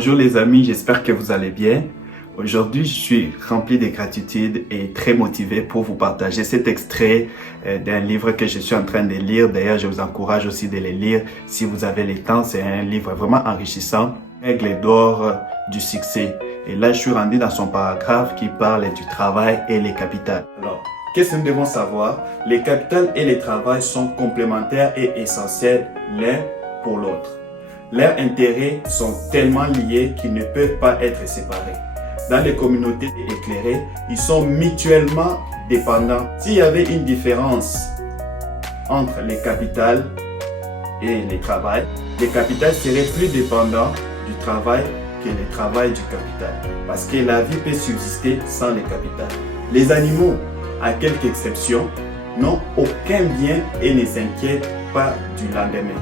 Bonjour les amis, j'espère que vous allez bien. Aujourd'hui, je suis rempli de gratitude et très motivé pour vous partager cet extrait d'un livre que je suis en train de lire. D'ailleurs, je vous encourage aussi de le lire si vous avez le temps. C'est un livre vraiment enrichissant. Règles d'or du succès. Et là, je suis rendu dans son paragraphe qui parle du travail et les capitales. Alors, qu'est-ce que nous devons savoir? Les capitales et les travail sont complémentaires et essentiels l'un pour l'autre. Leurs intérêts sont tellement liés qu'ils ne peuvent pas être séparés. Dans les communautés éclairées, ils sont mutuellement dépendants. S'il y avait une différence entre les capitales et les travail, les capitales seraient plus dépendants du travail que le travail du capital. Parce que la vie peut subsister sans les capitales. Les animaux, à quelques exceptions, n'ont aucun bien et ne s'inquiètent pas du lendemain.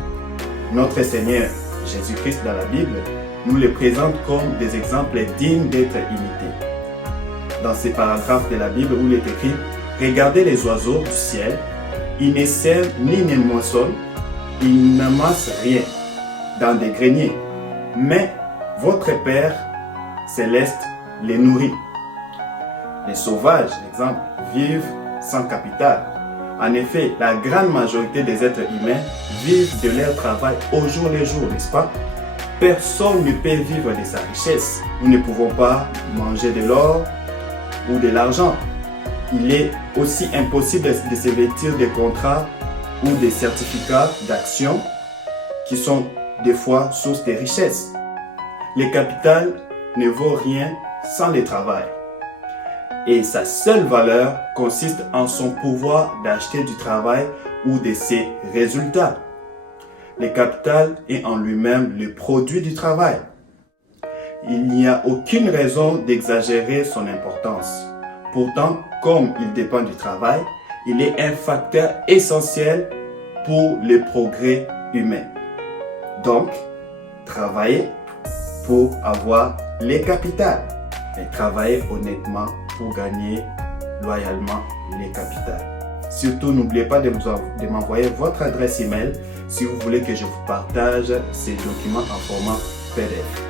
Notre Seigneur Jésus-Christ dans la Bible nous les présente comme des exemples dignes d'être imités. Dans ces paragraphes de la Bible où il est écrit « Regardez les oiseaux du ciel, ils ne sèment ni ne moissonnent, ils n'amassent rien dans des greniers, mais votre Père céleste les nourrit. » Les sauvages, exemple, vivent sans capital. En effet, la grande majorité des êtres humains vivent de leur travail au jour le jour, n'est-ce pas? Personne ne peut vivre de sa richesse. Nous ne pouvons pas manger de l'or ou de l'argent. Il est aussi impossible de se vêtir de contrats ou de certificats d'action qui sont des fois source de richesse. Le capital ne vaut rien sans le travail. Et sa seule valeur consiste en son pouvoir d'acheter du travail ou de ses résultats. Le capital est en lui-même le produit du travail. Il n'y a aucune raison d'exagérer son importance. Pourtant, comme il dépend du travail, il est un facteur essentiel pour le progrès humain. Donc, travaillez pour avoir les capitales et travaillez honnêtement pour gagner loyalement les capitales. Surtout, n'oubliez pas de m'envoyer votre adresse email si vous voulez que je vous partage ces documents en format PDF.